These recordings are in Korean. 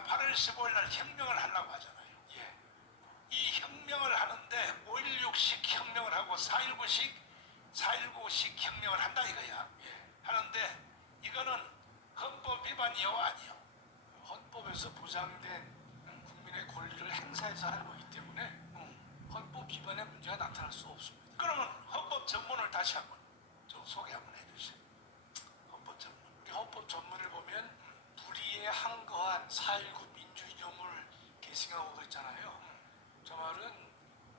우리가 8월 15일 날 혁명을 하려고 하잖아요. 예. 이 혁명을 하는데 5.16식 혁명을 하고 4.19식 혁명을 한다 이거야. 예. 하는데 이거는 헌법 위반이요 아니요? 헌법에서 보장된 국민의 권리를 행사해서 하는 거기 때문에 헌법 위반의 문제가 나타날 수 없습니다. 그러면 헌법 전문을 다시 한번 좀 소개 한번 해주세요. 헌법 전문. 우리 헌법 전문을 보면 불의에 항거한 4.19 민주이념을 계승하고 있잖아요. 저 말은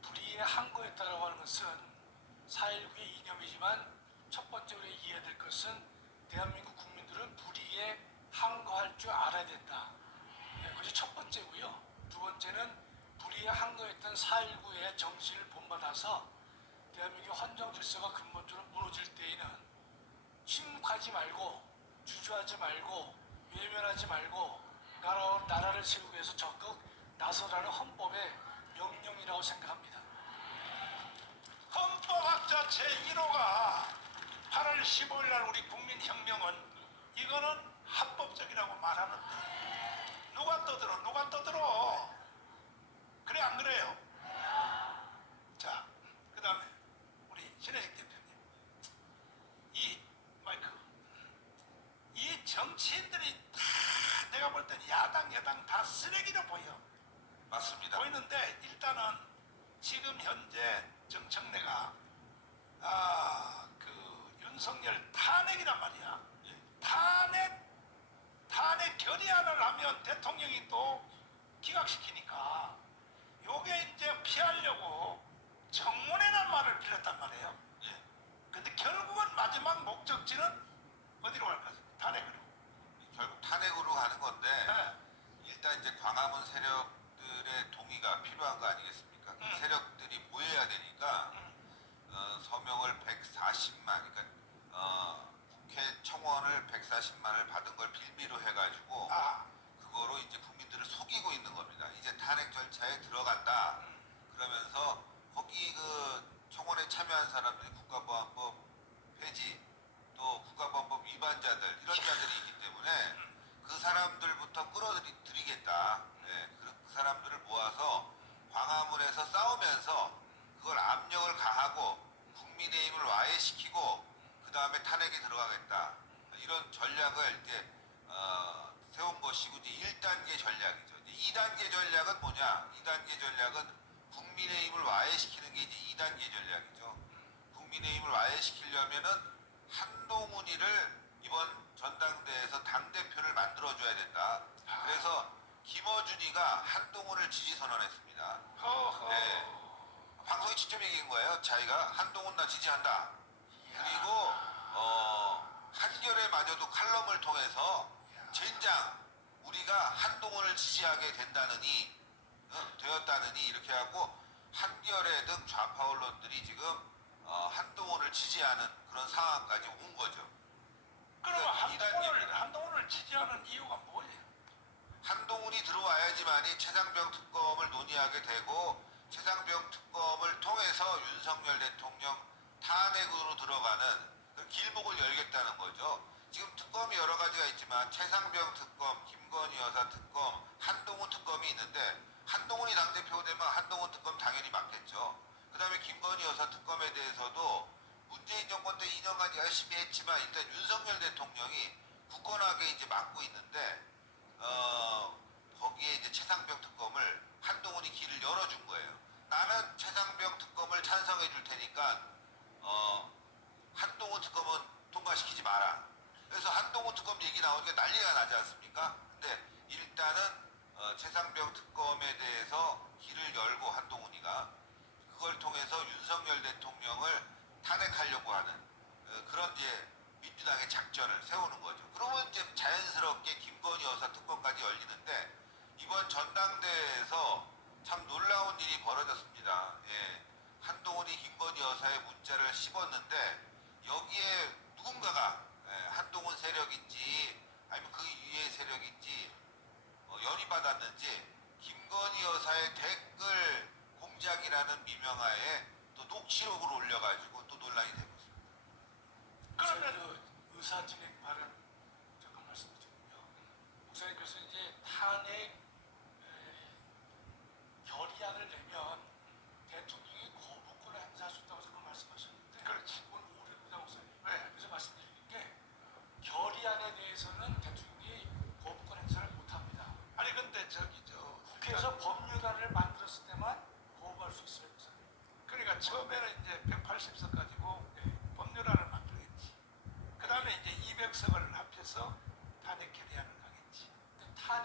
불의에 항거했다라고 하는 것은 4.19의 이념이지만 첫 번째로 이해될 것은 대한민국 국민들은 불의에 항거할 줄 알아야 된다. 그것이 첫 번째고요. 두 번째는 불의에 항거했던 4.19의 정신을 본받아서 대한민국 헌정 질서가 근본적으로 무너질 때에는 침묵하지 말고 주저하지 말고 외면하지 말고 나라를 세우기 위해서 적극 나서라는 헌법의 명령이라고 생각합니다. 헌법학자 제1호가 8월 15일 날 우리 국민혁명은 이거는 합법적이라고 말하는데 누가 떠들어? 그래 안 그래요? 자, 그 다음에 우리 신혜식 대표님, 이 마이크, 이 정치인들이 다 내가 볼 때는 야당 여당 다 쓰레기로 보여. 맞습니다. 보이는데 일단은 지금 현재 정청래가 그 윤석열 탄핵이란 말이야. 탄핵 결의안을 하면 대통령이 또 기각시키니까 요게 이제 피하려고 청문회란 말을 빌렸단 말이에요. 예. 근데 결국은 마지막 목적지는 어디로 갈 거지? 탄핵으로. 결국 탄핵으로 가는 건데 네. 일단 이제 광화문 세력들의 동의가 필요한 거 아니겠습니까? 그 세력들이 모여야 되니까 서명을 140만, 그러니까 국회 청원을 140만을 받은 걸 빌미로 해가지고 그거로 이제 국민들을 속이고 있는 겁니다. 이제 탄핵 절차에 들어간다. 그러면서 거기 그 청원에 참여한 사람들이 국가보안법 폐지, 또 국가보안법 위반자들 이런 자들이 있기 때문에 그 사람들부터 끌어들이겠다. 네, 그 사람들을 모아서 광화문에서 싸우면서 그걸 압력을 가하고 국민의힘을 와해시키고 그 다음에 탄핵에 들어가겠다. 이런 전략을 이제 세운 것이고 이제 1단계 전략이죠. 이제 2단계 전략은 뭐냐? 2단계 전략은 국민의힘을 와해시키는 게 이제 2단계 전략이죠. 국민의힘을 와해시키려면은 한동훈이를 이번 전당대회에서 당대표를 만들어줘야 된다. 그래서 김어준이가 한동훈을 지지 선언했습니다. 네. 방송에 직접 얘기한 거예요. 자기가 한동훈 나 지지한다. 그리고 한겨레마저도 칼럼을 통해서 젠장 우리가 한동훈을 지지하게 된다느니 되었다느니 이렇게 하고 한겨레 등 좌파 언론들이 지금 한동훈을 지지하는 그런 상황까지 온 거죠. 그러면 한동훈을 지지하는 이유가 뭐예요? 한동훈이 들어와야지만이 최상병 특검을 논의하게 되고 최상병 특검을 통해서 윤석열 대통령 탄핵으로 들어가는 그 길목을 열겠다는 거죠. 지금 특검이 여러 가지가 있지만 최상병 특검, 김건희 여사 특검, 한동훈 특검이 있는데 한동훈이 당대표가 되면 한동훈 특검 당연히 맡겠죠. 그 다음에 김건희 여사 특검에 대해서도 문재인 정권 때 2년간 열심히 했지만 일단 윤석열 대통령이 굳건하게 이제 맡고 있는데 거기에 이제 최상병 특검을 한동훈이 길을 열어준 거예요. 나는 최상병 특검을 찬성해 줄 테니까 한동훈 특검은 통과시키지 마라. 그래서 한동훈 특검 얘기 나오니까 난리가 나지 않습니까? 근데 일단은 최상병 특검에 대해서 길을 열고 한동훈이가 그걸 통해서 윤석열 대통령을 탄핵하려고 하는 그런 이제 민주당의 작전을 세우는 거죠. 그러면 이제 자연스럽게 김건희 여사 특검까지 열리는데 이번 전당대회에서 참 놀라운 일이 벌어졌습니다. 예. 한동훈이 김건희 여사의 문자를 씹었는데 여기에 누군가가 한동훈 세력인지 아니면 그 위의 세력인지 열이 받았는지 김건희 여사의 댓글 공작이라는 미명하에 또 녹취록을 올려가지고 또 논란이 되고 있습니다. 그러면 그 의사진행 발언 잠깐 말씀드리면요. 목사님께서 이제 탄핵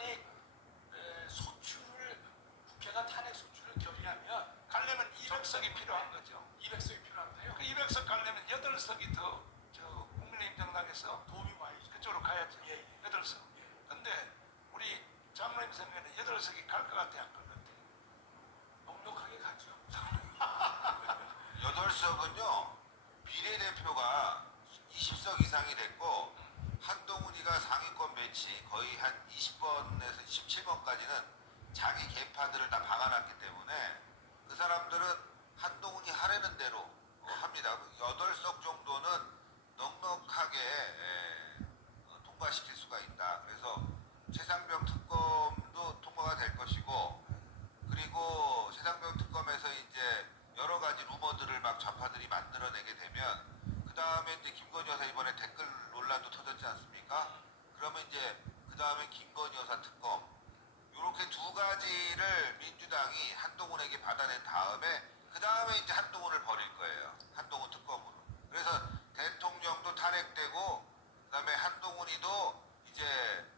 탄핵 소추를 국회가 탄핵 소추를 결의하면 가려면 200석이 필요한 거죠. 200석이 필요한데요. 그 200석 가려면 8석이 더 국민의힘 정당에서 도움이 많이 그쪽으로 가야죠. 예, 예. 8석. 근데 우리 장로님 생각에는 8석이 갈 것 같아, 안 갈 것 같아? 넉넉하게 가죠. 8석은요 비례대표가 20석 이상이 됐고 한동훈이가 상위권 배치 거의 한 20번에서 27번까지는 자기 개파들을 다 박아놨기 때문에 그 사람들은 한동훈이 하라는 대로 합니다. 8석 정도는 넉넉하게 통과시킬 수가 있다. 그래서 최상병 특검도 통과가 될 것이고, 그리고 최상병 특검에서 이제 여러 가지 루머들을 막 좌파들이 만들어내게 되면 그 다음에 이제 김건희 여사 이번에 댓글 논란도 터졌지 않습니까? 그러면 이제 그 다음에 김건희 여사 특검 이렇게 두 가지를 민주당이 한동훈에게 받아낸 다음에 그 다음에 이제 한동훈을 버릴 거예요. 한동훈 특검으로. 그래서 대통령도 탄핵되고 그다음에 한동훈이도 이제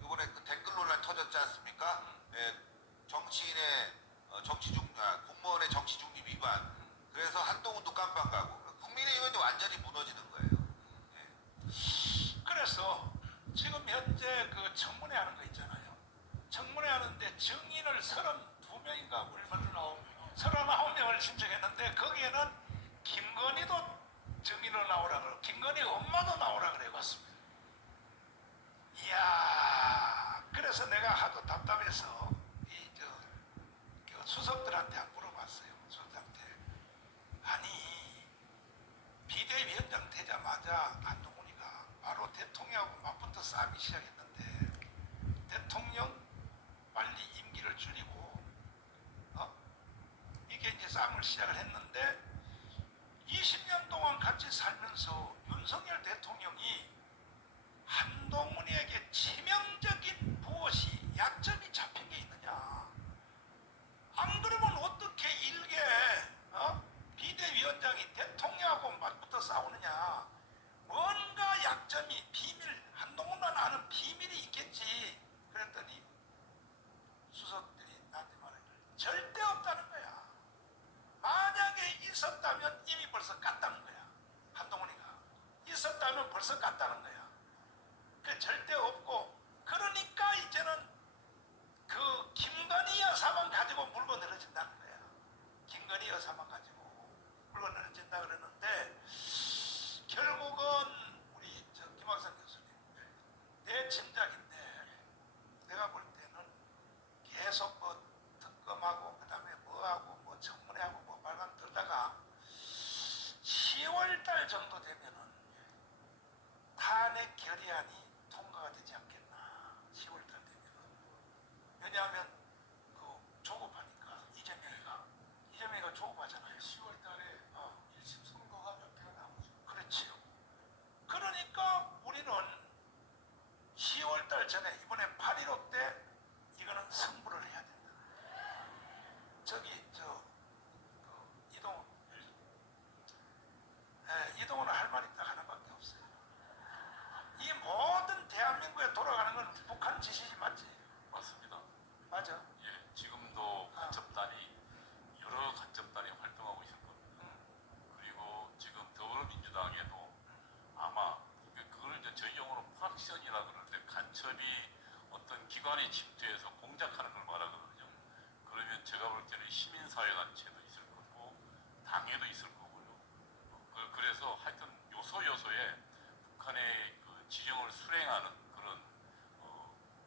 이번에 그 댓글 논란 터졌지 않습니까? 예, 정치인의 공무원의 정치 중립 위반. 그래서 한동훈도 깜빵 가고 국민의힘은 완전히 무너지는 거예요. 예. 그래서 지금 현재 그 청문회 하는 거 있잖아요. 청문회 하는데 증인을 32명인가 얼마나 나오면 39명을 신청했는데 거기에는 김건희도 증인으로 나오라 그러고 김건희 엄마도 나오라 그래 왔습니다. 이야, 그래서 내가 하도 답답해서 그 수석들한테 안 물어봤어요. 수석한테. 아니, 비대위원장 되자마자 한동훈이가 바로 대통령하고 맞붙어 싸움이 시작했는데 대통령 빨리 임기를 줄이고 이게 이제 싸움을 시작을 했는데 20년 동안 같이 살면서 윤석열 대통령이 한동훈에게 치명적인 무엇이 약점이 잡힌 게 있느냐? 안 그러면 어떻게 일개 비대위원장이 대통령하고 맞붙어 싸우느냐? 뭔가 약점이 한동훈만 아는 비밀이 있겠지. 그랬더니 수석들이 나한테 말해요. 절대 없다는 거야. 만약에 있었다면 이미 벌써 깠다는 거야. 한동훈이가. 있었다면 벌써 깠다는 거야. 그 절대 없고, 그러니까 이제는 그 김건희 여사만 가지고 물고 늘어진다는 거야. 김건희 여사만 가지고 물고 늘어진다 그러는데 결국은 우리 김학선 교수님, 내 짐작인데 내가 볼 때는 계속 뭐 특검하고 그다음에 뭐하고 뭐 청문회하고 뭐 말만 들다가 10월달 정도 되면은 탄핵 결의안이 통과가 되지 않겠나. 10월달 되면은. 왜냐하면 그 조급하니까 이재명이가 조급하잖아요. 10월 달에 1심 선고가 몇 개가 나오죠. 그렇지요. 그러니까 우리는 10월달 전에 이번에 8.15 때 이거는 승부를 해야 된다. 저기 이동훈은 할 말이 딱 하나밖에 없어요. 이 모든 대한민국에 돌아가는 건 북한 짓이지, 맞지? 맞습니다. 맞아. 예, 지금도 간첩단이 여러 간첩단이 활동하고 있을 겁니다. 그리고 지금 더불어민주당에도 아마 그걸 이제 저희 용어로 프락션이라 그러는데 간첩이 어떤 기관에 집중해서 공작하는 걸 말하거든요. 그러면 제가 볼 때는 시민사회단체도 있을 거고 당회도 있을 거고요. 그래서 하여튼 요소요소에 북한의 그 지령을 수행하는 그런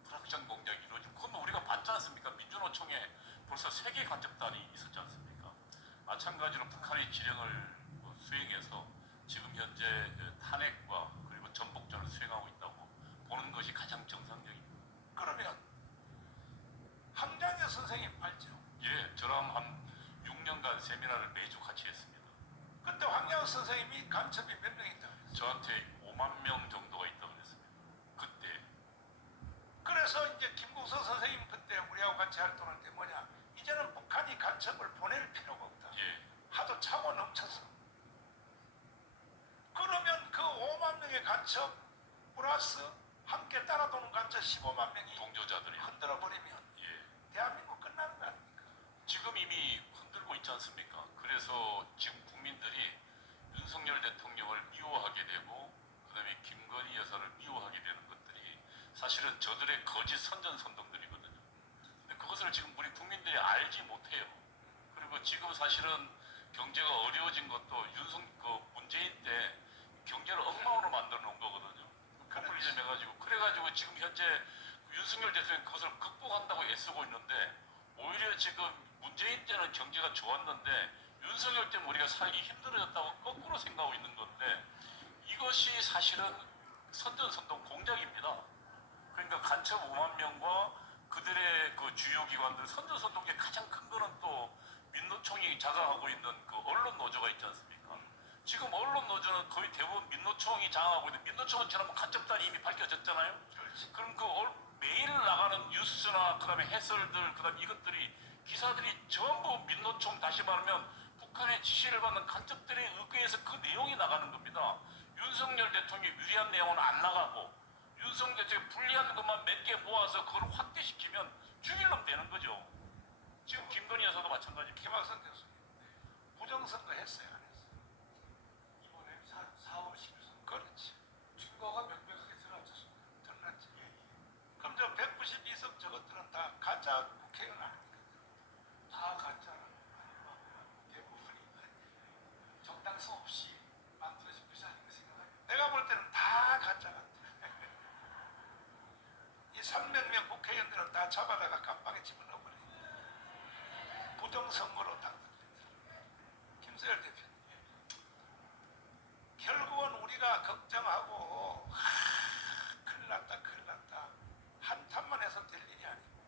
프락션 공작이 이루어지고 그건 뭐 우리가 봤지 않습니까? 민주노총에 벌써 3개 간첩단이 있었지 않습니까? 마찬가지로 북한의 지령을 수행해서 지금 현재 탄핵과 그리고 전복전을 수행하고 있다고 보는 것이 가장 정상적입니다. 그러면 황장현 선생님 알죠? 예, 저랑 한 6년간 세미나를 매주 같이 했습니다. 그때 황장현 선생님이 간첩이 몇 명 있다 그랬어요. 저한테 5만 명 정도가 있다고 그랬습니다. 그때. 그래서 이제 김국서 선생님 그때 우리하고 같이 활동할 때 뭐냐, 이제는 북한이 간첩을 보낼 필요가 없다. 예, 하도 차고 넘쳐서. 그러면 그 5만 명의 간첩 플러스 함께 따라도는 간첩 15만 명이 동조 않습니까? 그래서 지금 국민들이 윤석열 대통령을 미워하게 되고 그다음에 김건희 여사를 미워하게 되는 것들이 사실은 저들의 거짓 선전선동들이거든요. 근데 그것을 지금 우리 국민들이 알지 못해요. 그리고 지금 사실은 경제가 어려워진 것도 문재인 때 경제를 엉망으로 만들어 놓은 거거든요. 포퓰리즘 해가지고 그래가지고 지금 현재 윤석열 대통령이 그것을 극복한다고 애쓰고 있는데 오히려 지금 문재인 때는 경제가 좋았는데 윤석열 때문에 우리가 살기 힘들어졌다고 거꾸로 생각하고 있는 건데 이것이 사실은 선전선동 공작입니다. 그러니까 간첩 5만 명과 그들의 그 주요 기관들 선전선동의 가장 큰 거는 또 민노총이 장악하고 있는 그 언론 노조가 있지 않습니까? 지금 언론 노조는 거의 대부분 민노총이 장악하고 있는데 민노총은 지난번 간첩단이 이미 밝혀졌잖아요. 그럼 매일 나가는 뉴스나 그다음에 해설들 그다음에 이것들이 기사들이 전부 민노총 다시 말하면 북한의 지시를 받는 간첩들에 의거해서 그 내용이 나가는 겁니다. 윤석열 대통령이 유리한 내용은 안 나가고 윤석열 대통령이 불리한 것만 몇 개 모아서 그걸 확대시키면 죽일놈 되는 거죠. 지금 김건희 여사도 마찬가지입니다. 김학선 교수님 부정선거 했어요 안 했어요? 이번에 4월 10일 선거 그렇지. 증거가 명백하게 드러났지 않습니까? 드러났지. 그럼 저 192석 저것들은 다 가짜 국회의원 아닙니까? 다 가짜라. 대부분이 정당성 없이 만들어진 것이 아닌가 생각해요. 내가 볼 때는 다 가짜 같아. 이 300명 국회의원들은 다 잡아다가 깜빵에 집어넣어버려. 부정선거로 당선됐다. 김세열 대표님. 결국은 우리가 걱정하고 큰일 났다 큰일 났다 한탄만 해서 될 일이 아니고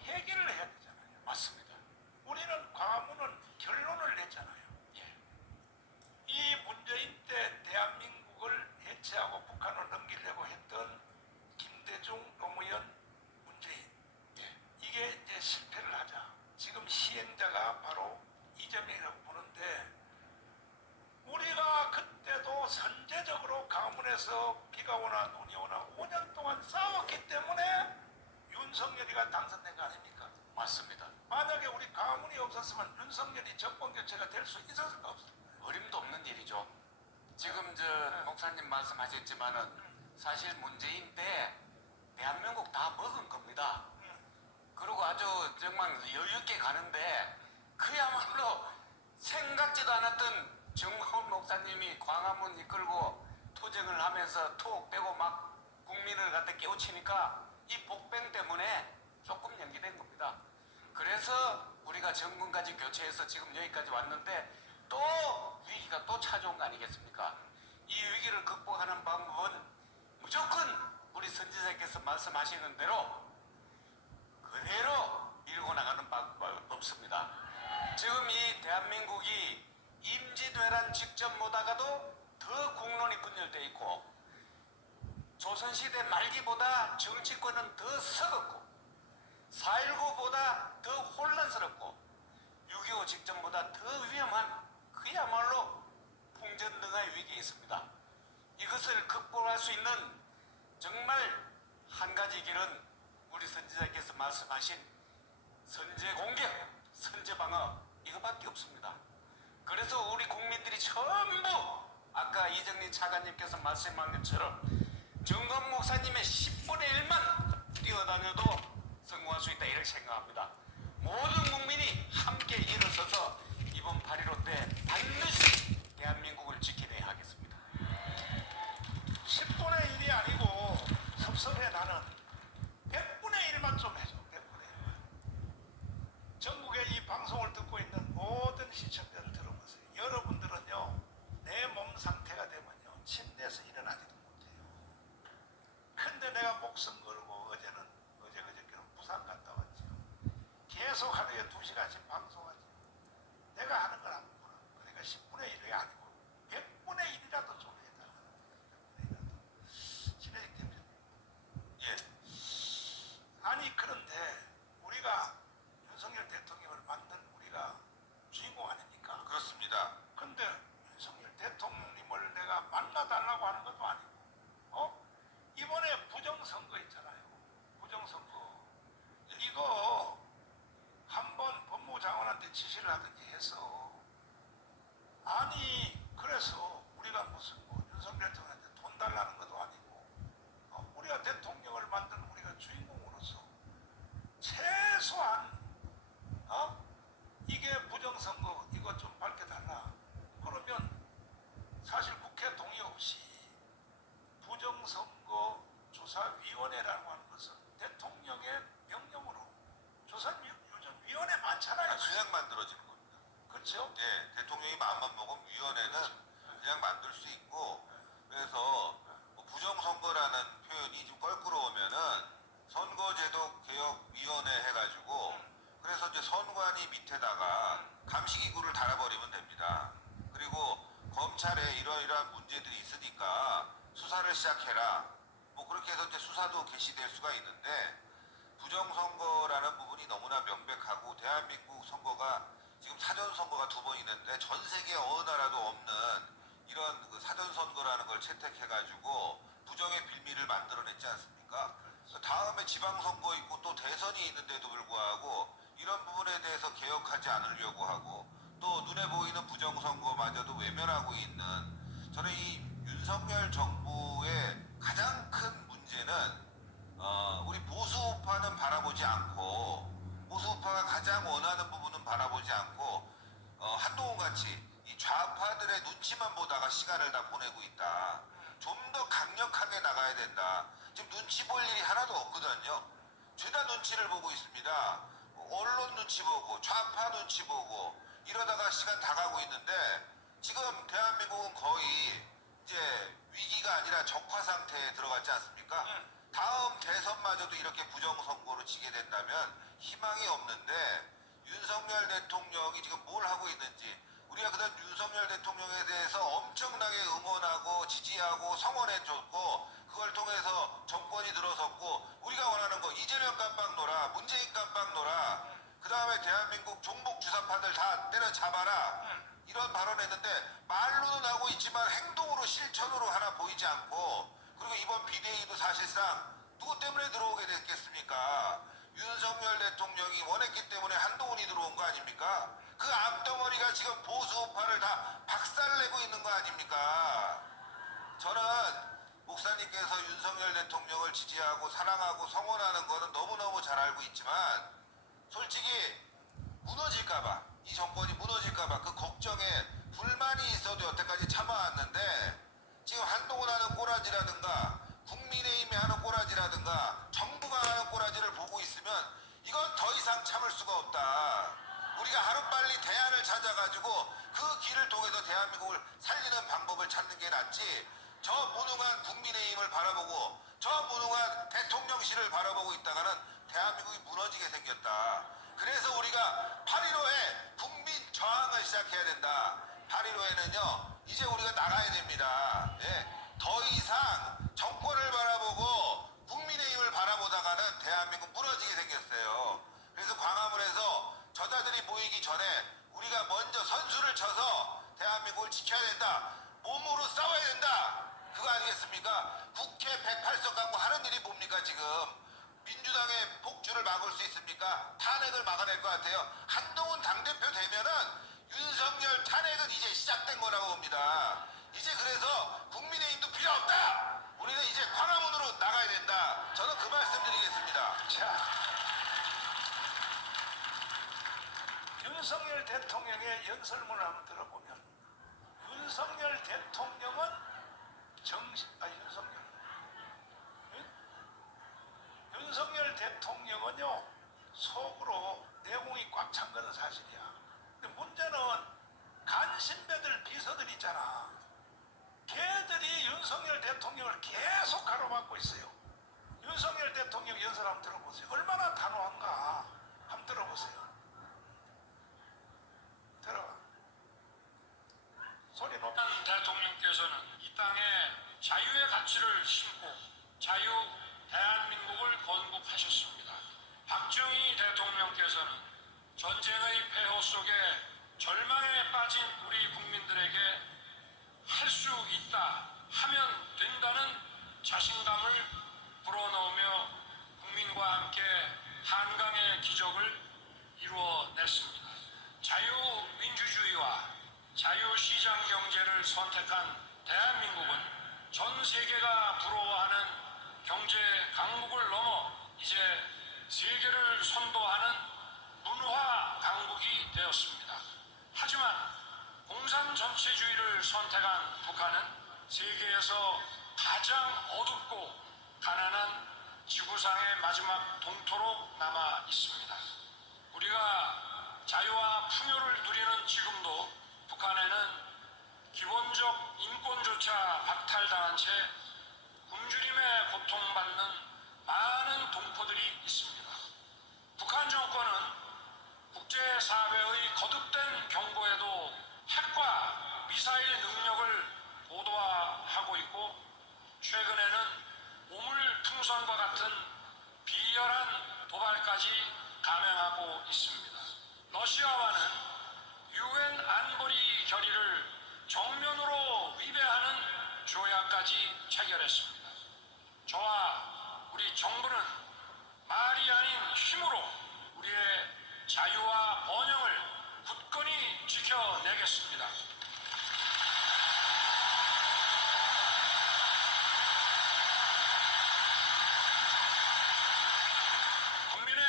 해결을 해야 되잖아요. 맞습니다. 우리는 광화문은 결론을 냈잖아요. 이 문재인 때 대한민국을 해체하고 북한을 넘기려고 했던 김대중, 노무현, 문재인 이게 이제 실패를 하자. 지금 시행자가 바로 이재명이라고 보는데 우리가 그때도 선제적으로 강문에서 비가 오나 눈이 오나 5년 동안 싸웠기 때문에 윤석열이가 당선된 거 아닙니까? 맞습니다. 만약에 우리 강문이 없었으면 윤석열이 정권 교체가 될 수 있었을까 없을까? 어림도 없는 일이죠. 지금 목사님 말씀하셨지만은 사실 문재인 때 대한민국 다 먹은 겁니다. 그리고 아주 정말 여유 있게 가는데 그야말로 생각지도 않았던 정광훈 목사님이 광화문 이끌고 투쟁을 하면서 톡 빼고 막 국민을 갖다 깨우치니까 이 복병 때문에 조금 연기된 겁니다. 그래서 우리가 정권까지 교체해서 지금 여기까지 왔는데 또 위기가 또 찾아온 거 아니겠습니까? 이 위기를 극복하는 방법은 무조건 우리 선지자께서 말씀하시는 대로 그대로 밀고 나가는 방법은 없습니다. 지금 이 대한민국이 임진왜란 직전보다가도 더 국론이 분열되어 있고 조선시대 말기보다 정치권은 더 썩었고 4.19보다 더 혼란스럽고 6.25 직전보다 더 위험한 그야말로 풍전등화의 위기에 있습니다. 이것을 극복할 수 있는 정말 한 가지 길은 우리 선지자께서 말씀하신 선제 공격, 선제 방어 이거밖에 없습니다. 그래서 우리 국민들이 전부 아까 이정리 차관님께서 말씀한 것처럼 정건 목사님의 10분의 1만 뛰어다녀도 성공할 수 있다 이렇게 생각합니다. 모든 국민이 함께 일어서서 이번 8.15 때 반드시 대한민국을 지켜내야 하겠습니다. 10분의 1이 아니고 섭섭해. 나는 100분의 1만 좀 해줘. 100분의 1만. 전국의 이 방송을 듣고 있는 모든 시청자들 들어보세요. 여러분들은요 내 몸 상태가 되면요 침대에서 일어나지도 못해요. 근데 내가 목숨 걸고 어제 그저께는 부산 갔다 왔죠. 계속 하루에 2시간씩 방송하죠. 내가 하는 건 아무거나. 그러니까 10분의 1이 아니고 100분의 1이라도 좀 해달라. 100분의 1이라도. 신혜식 대표님. 예. 아니 그런데 우리가 윤석열 대통령을 만든 우리가 주인공 아닙니까? 그렇습니다. 근데 윤석열 대통령님을 내가 만나달라고 하는 것도 아니고 이번에 부정선거 있잖아요. 부정선거 이거 한번 법무부 밑에다가 감시기구를 달아버리면 됩니다. 그리고 검찰에 이러이러한 문제들이 있으니까 수사를 시작해라. 뭐 그렇게 해서 이제 수사도 개시될 수가 있는데 부정선거라는 부분이 너무나 명백하고 대한민국 선거가 지금 사전선거가 2번 있는데 전 세계 어느 나라도 없는 이런 그 사전선거라는 걸 채택해가지고 부정의 빌미를 만들어냈지 않습니까? 다음에 지방선거 있고 또 대선이 있는데도 불구하고 이런 부분에 대해서 개혁하지 않으려고 하고 또 눈에 보이는 부정선거마저도 외면하고 있는 저는 이 윤석열 정부의 가장 큰 문제는 우리 보수우파는 바라보지 않고 보수우파가 가장 원하는 부분은 바라보지 않고 한동훈같이 이 좌파들의 눈치만 보다가 시간을 다 보내고 있다. 좀 더 강력하게 나가야 된다. 지금 눈치 볼 일이 하나도 없거든요. 죄다 눈치를 보고 있습니다. 언론 눈치 보고 좌파 눈치 보고 이러다가 시간 다 가고 있는데 지금 대한민국은 거의 이제 위기가 아니라 적화 상태에 들어갔지 않습니까? 다음 대선마저도 이렇게 부정선거로 지게 된다면 희망이 없는데 윤석열 대통령이 지금 뭘 하고 있는지 우리가 그다음 윤석열 대통령에 대해서 엄청나게 응원하고 지지하고 성원해줬고 그걸 통해서 정권이 들어섰고 우리가 원하는 거 이재명 깜빡 놀아 문재인 깜빡 놀아 그 다음에 대한민국 종북 주사파들 다 때려잡아라 이런 발언했는데 말로는 하고 있지만 행동으로 실천으로 하나 보이지 않고 그리고 이번 비대위도 사실상 누구 때문에 들어오게 됐겠습니까? 윤석열 대통령이 원했기 때문에 한동훈이 들어온 거 아닙니까? 그 앞덩어리가 지금 보수우파를 다 박살내고 있는 거 아닙니까? 저는 목사님께서 윤석열 대통령을 지지하고 사랑하고 성원하는 거는 너무너무 잘 알고 있지만 솔직히 무너질까봐 이 정권이 무너질까봐 그 걱정에 불만이 있어도 여태까지 참아왔는데 지금 한동훈 하는 꼬라지라든가 국민의힘이 하는 꼬라지라든가 정부가 하는 꼬라지를 보고 있으면 이건 더 이상 참을 수가 없다. 우리가 하루빨리 대안을 찾아가지고 그 길을 통해서 대한민국을 살리는 방법을 찾는 게 낫지 저 무능한 국민의힘을 바라보고 저 무능한 대통령실을 바라보고 있다가는 대한민국이 무너지게 생겼다. 그래서 우리가 8.15에 국민 저항을 시작해야 된다. 8.15에는요 이제 우리가 나가야 됩니다. 예. 더 이상 정권을 바라보고 국민의힘을 바라보다가는 대한민국 무너지게 생겼어요. 그래서 광화문에서 저자들이 모이기 전에 우리가 먼저 선수를 쳐서 대한민국을 지켜야 된다. 몸으로 싸워야 된다. 그거 아니겠습니까? 국회 108석 갖고 하는 일이 뭡니까 지금? 민주당의 폭주를 막을 수 있습니까? 탄핵을 막아낼 것 같아요. 한동훈 당대표 되면은 윤석열 탄핵은 이제 시작된 거라고 봅니다. 이제 그래서 국민의힘도 필요 없다. 우리는 이제 광화문으로 나가야 된다. 저는 그 말씀 드리겠습니다. 자, 윤석열 대통령의 연설문을 한번 들어보면 윤석열 대통령은 윤석열 대통령은요 속으로 내공이 꽉 찬 거는 사실이야. 근데 문제는 간신배들 비서들 있잖아. 걔들이 윤석열 대통령을 계속 가로막고 있어요. 윤석열 대통령 연설 한번 들어보세요. 얼마나 단호한가 한번 들어보세요. 들어봐. 소리 높이. 대통령께서는 이 땅에 자유의 가치를 심고 자유 대한민국을 건국하셨습니다. 박정희 대통령께서는 전쟁의 폐허 속에 절망에 빠진 우리 국민들에게 할 수 있다, 하면 된다는 자신감을 불어넣으며 국민과 함께 한강의 기적을 이루어냈습니다. 자유민주주의와 자유시장 경제를 선택한 대한민국은 전 세계가 부러워하는 경제 강국을 넘어 이제 세계를 선도하는 문화 강국이 되었습니다. 하지만 공산 전체주의를 선택한 북한은 세계에서 가장 어둡고 가난한 지구상의 마지막 동토로 남아 있습니다. 우리가 자유와 풍요를 누리는 지금도 북한에는 기본적 인권조차 박탈당한 채 굶주림에 고통받는 많은 동포들이 있습니다. 북한 정권은 국제사회의 거듭된 경고에도 핵과 미사일 능력을 고도화하고 있고 최근에는 오물풍선과 같은 비열한 도발까지 감행하고 있습니다. 러시아와는 유엔 안보리 결의를 정면으로 위배하는 조약까지 체결했습니다. 저와 우리 정부는 말이 아닌 힘으로 우리의 자유와 번영을 굳건히 지켜내겠습니다. 국민의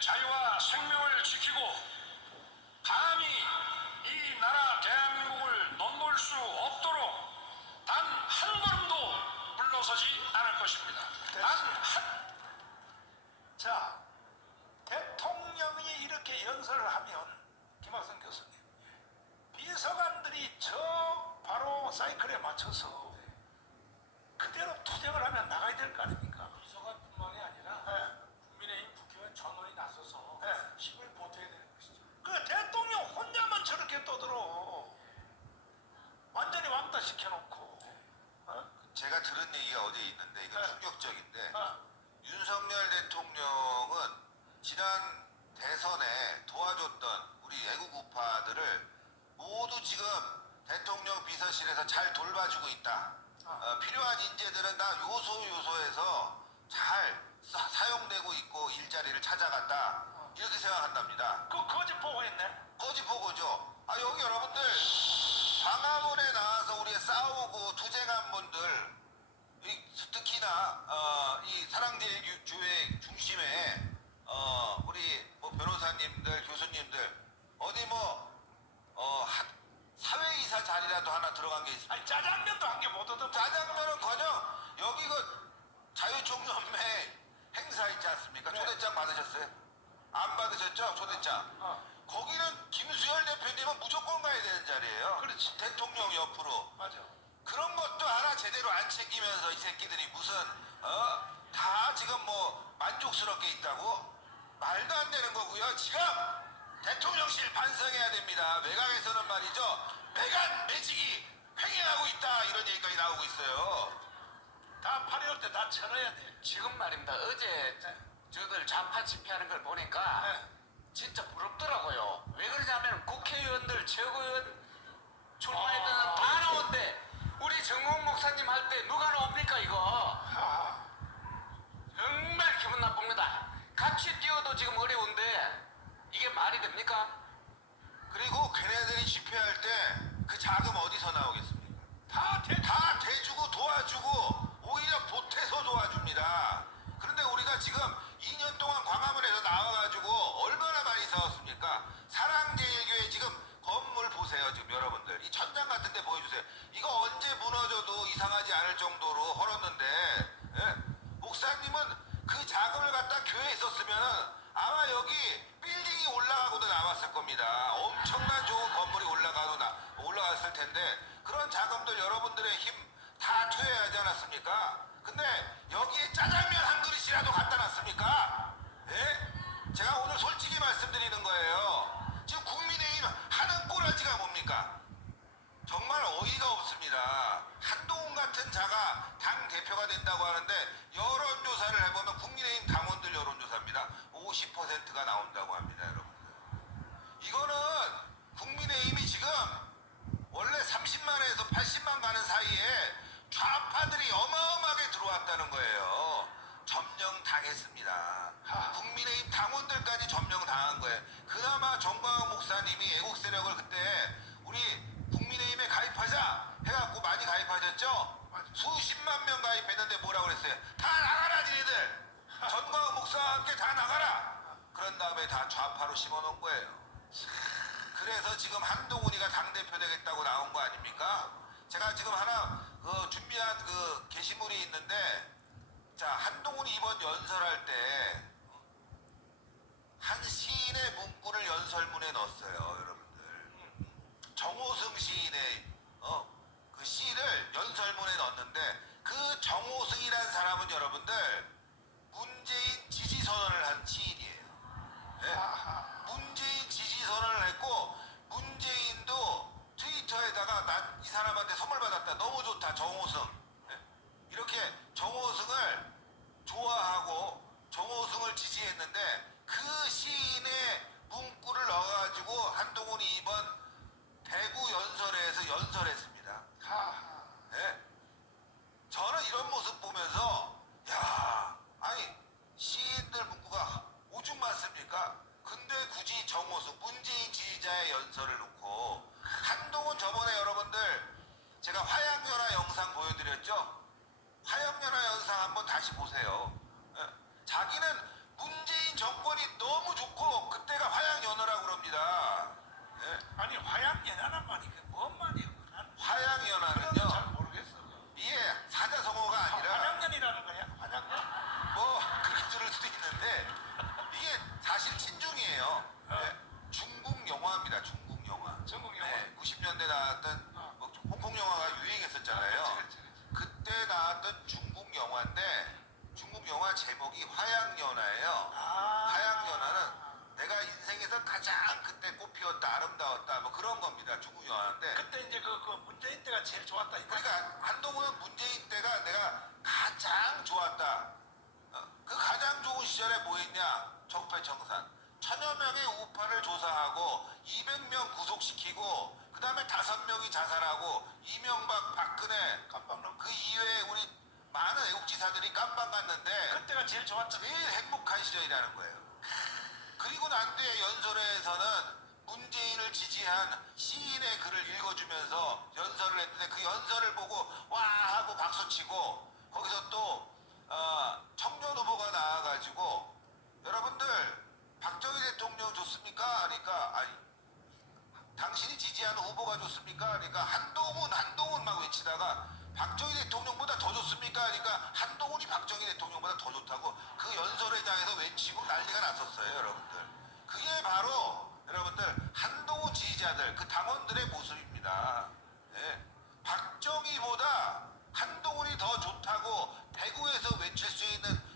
자유와 생명을 지키고 감히 이 나라 대한민국을 넘볼 수 없도록 단 한 걸음도 물러서지 않을 것입니다. 자, 대통령이 이렇게 연설을 하면 김학선 교수님, 비서관들이 저 바로 사이클에 맞춰서 그대로 투쟁을 하면 나가야 될 거 아닙니까? 비서관뿐만이 아니라 네. 국민의힘 국회의원 전원이 나서서 네. 힘을 보태야 되는 것이죠. 그 대통령 혼자만 저렇게 떠들어. 완전히 왕따 시켜놓고. 어? 제가 들은 얘기가 어제 있는데 이건 네. 충격적인데 어. 윤석열 대통령은 지난 대선에 도와줬던 우리 애국 우파들을 모두 지금 대통령 비서실에서 잘 돌봐주고 있다. 필요한 인재들은 다 요소에서 잘 사용되고 있고 일자리를 찾아갔다. 이렇게 생각한답니다. 그 거짓 보고 있네. 거짓 보고죠. 여기 여러분들 광화문에 나와서 우리 싸우고 투쟁한 분들, 특히나 이 사랑제일교회 중심에 우리 뭐 변호사님들, 교수님들 어디 사회이사 자리라도 하나 들어간 게 있습니다. 아니 짜장면도 한 개 못 얻어. 짜장면은커녕 여기 그 자유총연맹 행사 있지 않습니까? 네. 초대장 받으셨어요? 안 받으셨죠? 초대장. 거기는 김수열 대표님은 무조건 가야 되는 자리예요. 그렇지. 대통령 옆으로. 맞아. 그런 것도 하나 제대로 안 챙기면서 이 새끼들이 무슨 다 지금 만족스럽게 있다고? 말도 안 되는 거고요. 지금 대통령실 반성해야 됩니다. 외곽에서는 말이죠. 매간 매직이 횡행하고 있다 이런 얘기까지 나오고 있어요. 다 파리올 때 다 쳐넣어야 돼. 지금 말입니다. 어제 저들 좌파 집회하는 걸 보니까 네. 진짜 부럽더라고요. 왜 그러냐면 국회의원들, 최고위원 출마했던 다 나온대. 우리 정홍 목사님 할 때 누가 나옵니까 이거? 정말 기분 나쁩니다. 같이 뛰어도 지금 어려운데 이게 말이 됩니까? 그리고 걔네들이 집회할 때 그 자금 어디서 나오겠습니까? 다 대주고 도와주고 오히려 보태서 도와줍니다. 그런데 우리가 지금 2년 동안 광화문에서 나와가지고 얼마나 많이 싸웠습니까? 사랑제일교회 지금 건물 보세요. 지금 여러분들 이 천장 같은 데 보여주세요. 이거 언제 무너져도 이상하지 않을 정도로 헐었는데 목사님은 그 자금을 갖다 교회에 썼으면 아마 여기 빌딩이 올라가고도 나왔을 겁니다. 엄청난 좋은 건물이 올라갔을 텐데 그런 자금들 여러분들의 힘 다 투여하지 않았습니까? 근데 여기에 짜장면 한 그릇이라도 갖다 놨습니까? 예? 제가 오늘 솔직히 말씀드리는 거예요. 지금 국민의힘 하는 꼬라지가 뭡니까? 정말 어이가 없습니다. 한동훈 같은 자가 당 대표가 된다고 하는데 여론조사를 해보면 국민의힘 당원들 여론조사입니다. 50%가 나온다고 합니다, 여러분들. 이거는 국민의힘이 지금 원래 30만에서 80만 가는 사이에 좌파들이 어마어마하게 들어왔다는 거예요. 점령당했습니다. 국민의힘 당원들까지 점령당한 거예요. 그나마 정광훈 목사님이 애국 세력을 그때 우리 국민의힘에 가입하자 해갖고 많이 가입하셨죠? 수십만 명 가입했는데 뭐라고 그랬어요? 다 나가라 니네들! 전광훈 목사와 함께 다 나가라! 그런 다음에 다 좌파로 심어놓은 거예요. 그래서 지금 한동훈이가 당대표 되겠다고 나온 거 아닙니까? 제가 지금 하나 준비한 게시물이 있는데 자, 한동훈이 이번 연설할 때 한 시인의 문구를 연설문에 넣었어요, 여러분들. 정호승 시인의 그 시를 연설문에 넣었는데 그 정호승이라는 사람은 여러분들 문재인 지지 선언을 한 시인이에요. 네? 문재인 아닙니까? 근데 굳이 정호수 문재인 지지자의 연설을 놓고 한동훈 저번에 여러분들 제가 화양연화 영상 보여드렸죠? 화양연화 영상 한번 다시 보세요. 예. 자기는 문재인 정권이 너무 좋고 그때가 화양연화라고 그럽니다. 예. 아니 화양연화란 말이 그뭔 말이에요? 난 화양연화는요. 잘 모르겠어. 이게 사자성어가 아니라 화양연이라는 거야? 화양연? 뭐 그렇게 들을 수도 있는데 이게 사실 친중이에요. 네. 중국 영화입니다. 중국 영화. 전국 영화. 네, 90년대 나왔던 뭐 홍콩 영화가 유행했었잖아요. 그렇지. 그때 나왔던 중국 영화인데 중국 영화 제목이 화양연화예요. 화양연화는 내가 인생에서 가장 그때 꽃피웠다 아름다웠다 뭐 그런 겁니다. 중국 영화인데 그때 이제 그 문재인 때가 제일 좋았다. 이거. 그러니까 한동훈은 문재인 때가 내가 가장 좋았다. 그 가장 좋은 시절에 뭐 했냐? 적폐청산. 1000여 명의 우파를 조사하고 200명 구속시키고 그 다음에 5명이 자살하고 이명박, 박근혜 그 이외에 우리 많은 애국지사들이 깜빵 갔는데 그때가 제일 좋았잖아. 제일 행복한 시절이라는 거예요. 그리고 난 뒤에 연설회에서는 문재인을 지지한 시인의 글을 읽어주면서 연설을 했는데 그 연설을 보고 와 하고 박수치고 거기서 또 청년 후보가 나와가지고 여러분들 박정희 대통령 좋습니까? 하니까 아니 당신이 지지하는 후보가 좋습니까? 하니까 한동훈 막 외치다가 박정희 대통령보다 더 좋습니까? 하니까 한동훈이 박정희 대통령보다 더 좋다고 그 연설회장에서 외치고 난리가 났었어요, 여러분들. 그게 바로 여러분들 한동훈 지지자들 그 당원들의 모습입니다. 네. 박정희보다 한동훈이 더 좋다고 대구에서 외칠 수 있는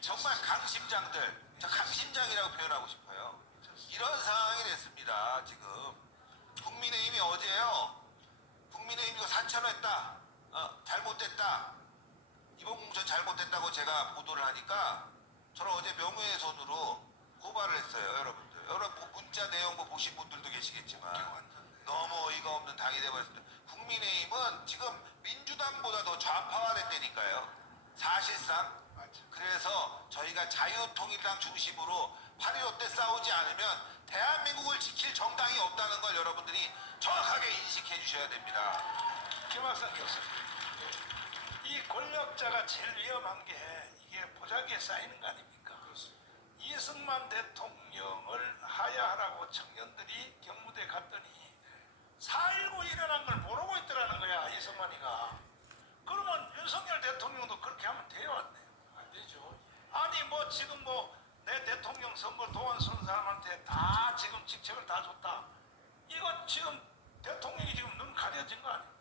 정말 강심장들, 저 강심장이라고 표현하고 싶어요. 이런 상황이 됐습니다. 지금 국민의힘이 어제요. 국민의힘 이거 사천했다. 잘못됐다. 이번 공천 잘못됐다고 제가 보도를 하니까 저는 어제 명예훼손으로 고발을 했어요, 여러분들. 여러분 문자 내용 뭐 보신 분들도 계시겠지만 너무 어이가 없는 당이 돼버렸습니다. 국민의힘은 지금 민주당보다 더 좌파화됐다니까요. 사실상. 그래서 저희가 자유통일당 중심으로 8.15 때 싸우지 않으면 대한민국을 지킬 정당이 없다는 걸 여러분들이 정확하게 인식해 주셔야 됩니다. 김학선 교수님, 이 권력자가 제일 위험한 게 이게 보자기에 쌓이는 거 아닙니까? 이승만 대통령을 하야하라고 청년들이 경무대 갔더니 4.19 일어난 걸 모르고 있더라는 거야, 이승만이가. 그러면 윤석열 대통령도 그렇게 하면 돼요, 안 돼요? 안 되죠. 아니 뭐 지금 뭐 내 대통령 선거 도와주는 사람한테 다 지금 직책을 다 줬다. 이거 지금 대통령이 지금 눈 가려진 거 아닙니까?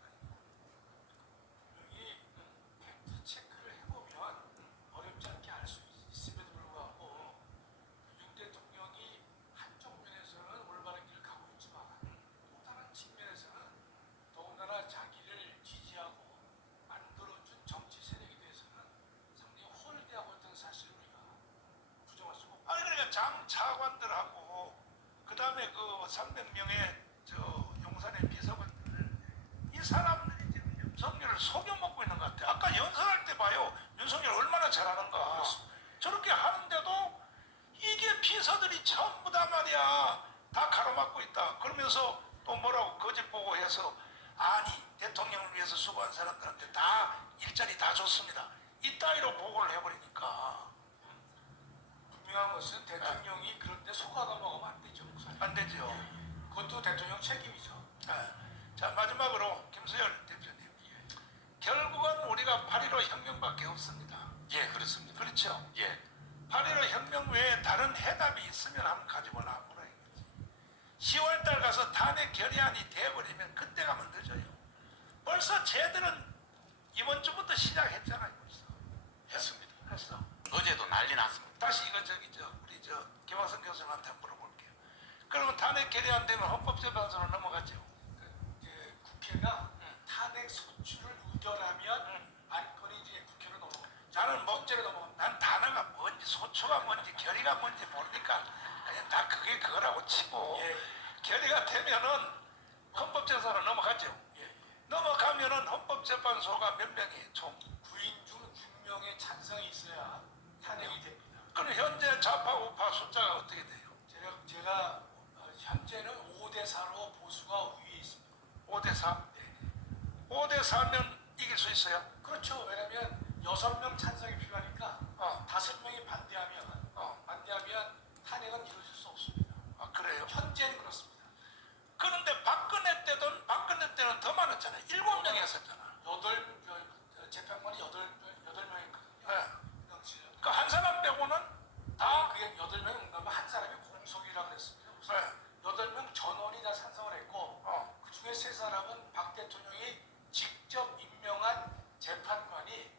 여기 팩트 체크를 해보면 어렵지 않게 알 수 있음에도 불구하고 윤 대통령이 한쪽 면에서는 올바른 길을 가고 있지만 또 다른 측면에서는 더군다나 자기를 지지하고 만들어준 정치 세력에 대해서는 상당히 홀대하고 있다는 사실을 우리가 부정할 수가 없고 아니 그러니까 장 차관들하고 그 다음에 그 300명의 저 용산의 비서관들 이 사람들이 지금 윤석열을 속여먹고 있는 것 같아. 아까 연설할 때 봐요. 윤석열 얼마나 잘하는가. 저렇게 하는데도 이게 비서들이 전부 다 말이야 다 가로막고 있다. 그러면서 또 뭐라고 거짓 보고해서 아니 대통령을 위해서 수고한 사람들한테 다 일자리 다 줬습니다. 이따위로 보고를 해버리니까 분명한 것은 대통령이 그런데 속아 넘어가면 안 되죠. 안 되죠. 그것도 대통령 책임이죠. 자 마지막으로 김수열 대표님, 결국은 우리가 8.15 혁명밖에 없습니다. 예, 그렇습니다. 그렇죠? 예. 8.15 혁명 외에 다른 해답이 있으면 한번 가지고 나오라 이거지. 10월달 가서 탄핵 결의안이 돼버리면 그때 가면 늦어요. 벌써 쟤들은 이번 주부터 시작했잖아요. 벌써 했습니다. 했어. 어제도 난리 났습니다. 다시 이거 우리 김학선 교수님한테 물어볼게요. 그러면 탄핵 결의안 되면 헌법재판소로 넘어가죠. 이제 국회가 탄핵 소추를 의결하면 안건이 이제 국회로 넘어갑니다. 나는 뭐 법제로 넘어갑니다. 난 단어가 뭔지 소추가 뭔지 결의가 뭔지 모르니까 그냥 다 그게 그거라고 치고 예. 결의가 되면은 헌법재판소로 넘어가죠. 넘어가면은 헌법재판소가 몇 명이 총 9인 중 6명의 찬성이 있어야 탄핵이 됩니다. 그럼 현재 좌파 우파 숫자가 어떻게 돼요? 제가 현재는 5대4로 보수가 위에 있습니다. 5대 4? 5대 4면 이길 수 있어요? 그렇죠. 왜냐하면 6명 찬성이 필요하니까 어. 5명이 반대하면 탄핵은 이루어질 수 없습니다. 아, 그래요? 현재는 그렇습니다. 그런데 박근혜 때는 더 많았잖아요. 7명이 했었잖아. 재판관이 8명이거든요. 네. 명치는. 그 한 사람 빼고는 다 그게 8명 응답을 한 사람이 공석이라고 그랬습니다. 네. 8명 전원이 다 찬성을 했고 어. 그 중에 3사람은 박 대통령이 직접 임명한 재판관이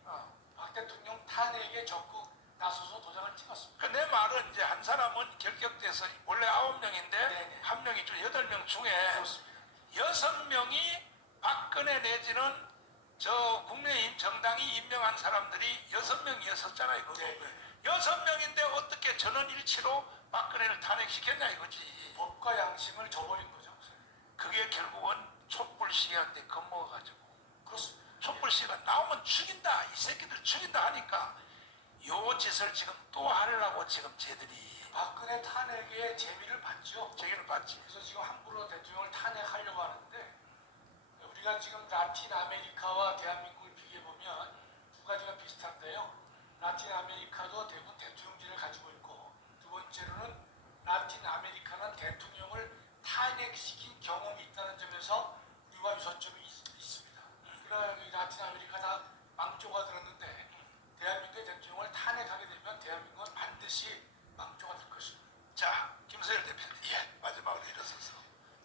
박 대통령 탄핵에 적극 나서서 도장을 찍었습니다. 그 내 말은 이제 한 사람은 결격돼서 원래 9명인데 네네. 한 명이 좀 8명 중에 그렇습니다. 6명이 박근혜 내지는 저 국민의힘 정당이 임명한 사람들이 6명이었었잖아요. 그거. 네. 6명인데 어떻게 전원일치로 박근혜를 탄핵시켰냐 이거지. 법과 양심을 저버린 거죠. 그게 결국은 촛불시위한테 겁먹어가지고 그렇습니다. 촛불시위가 나오면 죽인다, 이 새끼들 죽인다 하니까 요 짓을 지금 또 하려고 지금 쟤들이 박근혜 탄핵의 재미를 봤죠. 저기를 봤지. 그래서 지금 함부로 대통령을 탄핵하려고 하는데 우리가 지금 라틴 아메리카와 대한민국을 비교해 보면 두 가지가 비슷한데요. 라틴 아메리카도 대부분 대통령제를 가지고 있고 두 번째로는 라틴 아메리카는 대통령을 탄핵시킨 경험이 있다는 점에서 우리와 유사점이 있습니다. 그러나 이 라틴 아메리카 다 망조가 들었는데 대한민국의 대통령을 탄핵하게 되면 대한민국은 반드시 망조가 될 것입니다. 자, 김서열 대표님, 마지막으로 일어서서.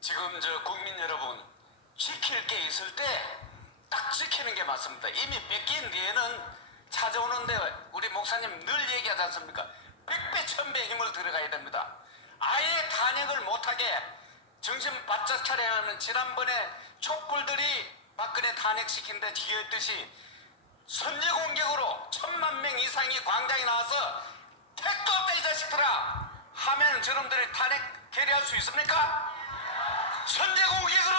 지금 저 국민 여러분 지킬 게 있을 때 딱 지키는 게 맞습니다. 이미 뺏긴 뒤에는 찾아오는데 우리 목사님 늘 얘기하지 않습니까? 100배 1000배 힘을 들어가야 됩니다. 아예 탄핵을 못하게 정신 바짝 차려야 하는 지난번에 촛불들이 박근혜 탄핵시킨 데 지겼듯이 선제 공격으로 1000만 명 이상이 광장에 나와서 택도 없다 이 자식들아 하면 저놈들이 탄핵 결의할 수 있습니까? 선제 공격으로